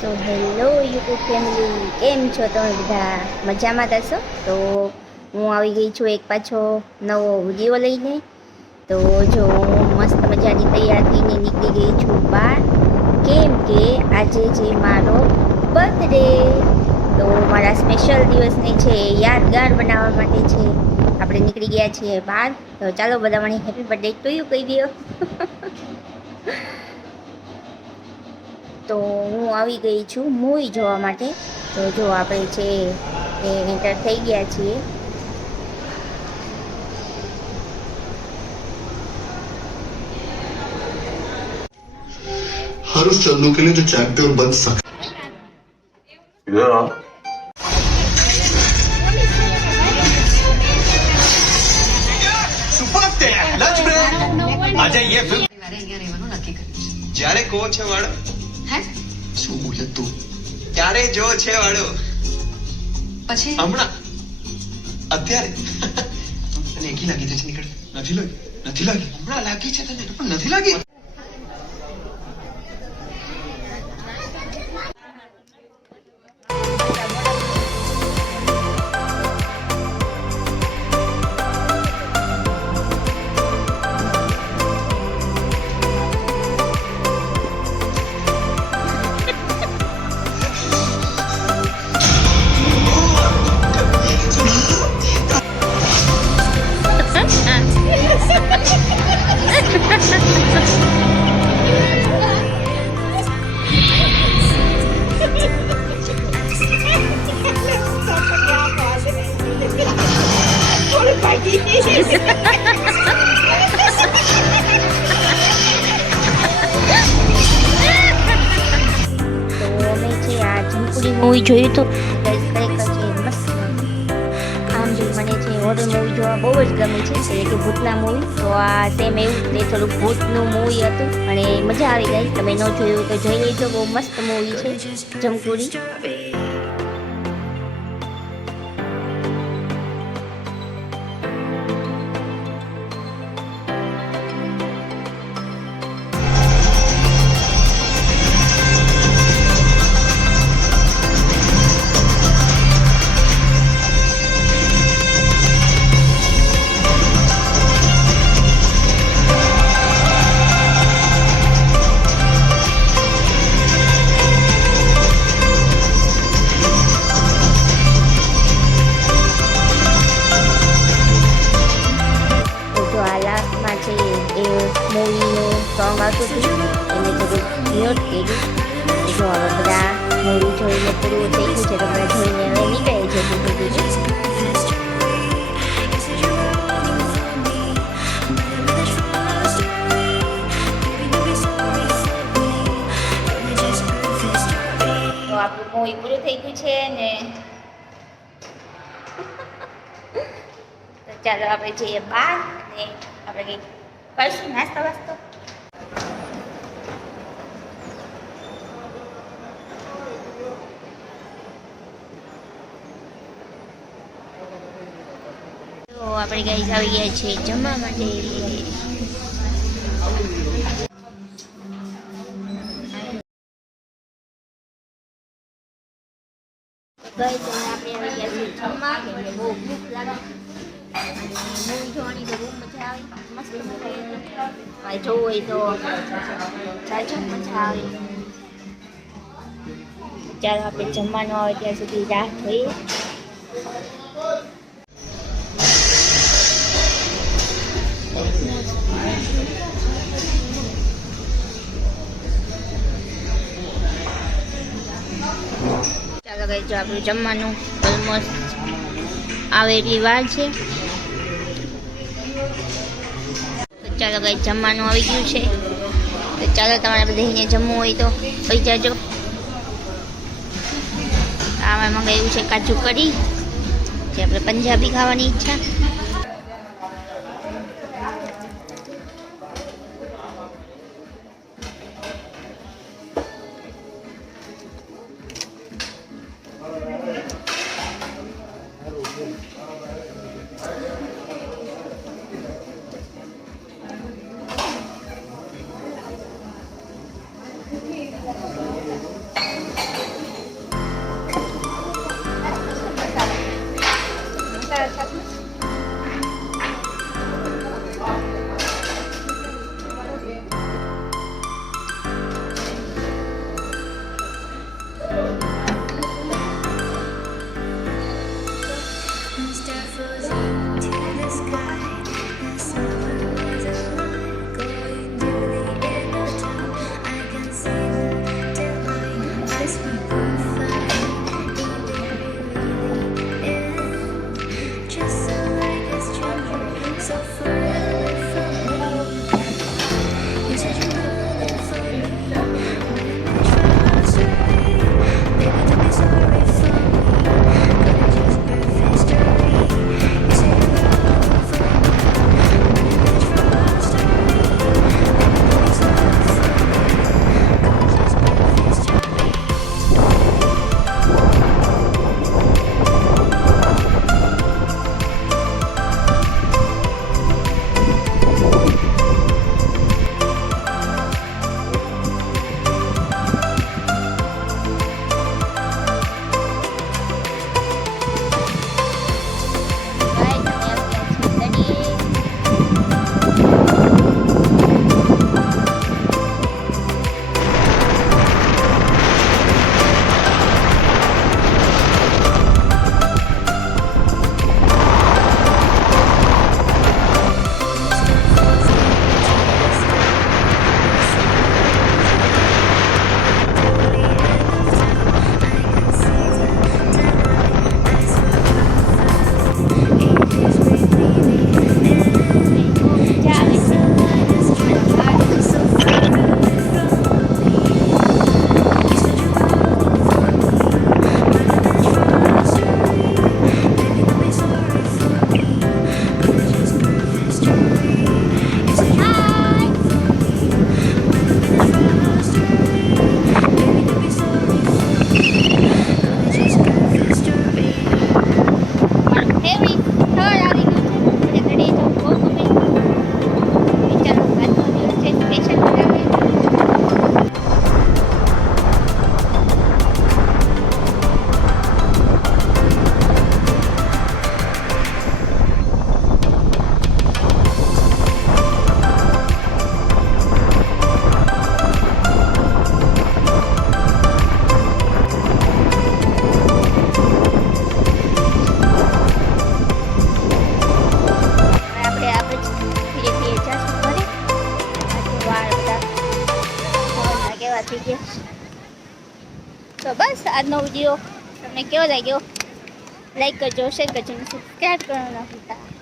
So hello YouTube family, કેમ છો તમે બધા? મજામાં થશો? તો હું આવી ગઈ છું એક પાછો નવો વિડીયો લઈને. તો જો હું મસ્ત મજાની તૈયાર થઈને નીકળી ગઈ છું બહાર, કેમ કે આજે છે મારો બર્થડે. તો મારા સ્પેશિયલ દિવસને છે યાદગાર બનાવવા માટે છે આપણે નીકળી ગયા છીએ બહાર. તો ચાલો બધા મને હેપી બર્થડે ટુ યુ કહી દો. તો હું આવી ગઈ છું મૂવી જોવા માટે. તો જો આપણે છે એ એન્ટર થઈ ગયા છીએ. हर उस चन्नू के लिए जो चैंपियन बन सकता જ્યારે કો છે વાળો શું બોલે તું ત્યારે જો છે વાળો પછી હમણાં અત્યારે તને એકી લાગી છે નીકળ નથી લાગી હમણાં લાગી છે તને પણ નથી લાગી. મૂવી જોયું તો ખરેખર છે મસ્ત. આમ જો મને છે હોરર મૂવી જોવા બહુ જ ગમે છે, એટલે કે ભૂતના મૂવી. તો આ સેમ એવું તે થોડુંક ભૂતનું મૂવી હતું અને મજા આવી ગઈ. તમે ન જોયું તો જોઈ લેજો, બહુ મસ્ત મૂવી છે જમકુડી. મૂવીનું સોંગ આવતું હતું એને થોડુંક મ્યુટ કર્યું. જો હવે બધા મૂવી જોઈને પૂરું થઈ ગયું છે, તો બધા જોઈને હવે નીકળે છે ધીરે ધીરે. તો આપણું મૂવી પૂરું થઈ ગયું છે ને, તો ચાલો આપણે જઈએ બહાર ને આપણે કંઈક કરશું નાસ્તો વાસ્તો. તો આપણે ગાઈસ આવી ગયા છે જમવા માટે. ગાઈસ આપણે આવી ગયા છે જમવા, એટલે બહુ ભૂખ લાગી. મૂવી જોવાની તો બહુ મજા આવે, મસ્ત મૂવી હતી. જોવું હોય તો જાજો, મજા આવે. ચાલો આપણે જમવાનું આવે ત્યાં સુધી રાહ જોઈએ. ચાલો ગાઈસ, જો આપણું જમવાનું ઓલમોસ્ટ આવે એટલી વાર છે. ચાલો ગાઈસ, જમવાનું આવી ગયું છે. તો ચાલો તમારે બધાને જમવું હોય તો આવી જાજો. આમાં મંગાવ્યું છે કાજુ કઢી, જે આપણે પંજાબી ખાવાની ઈચ્છા. તો બસ આજનો વિડીયો તમને કેવો લાગ્યો લાઈક કરજો શેર કરજો અને સબસ્ક્રાઈબ કરવાનું ના ભૂલતા.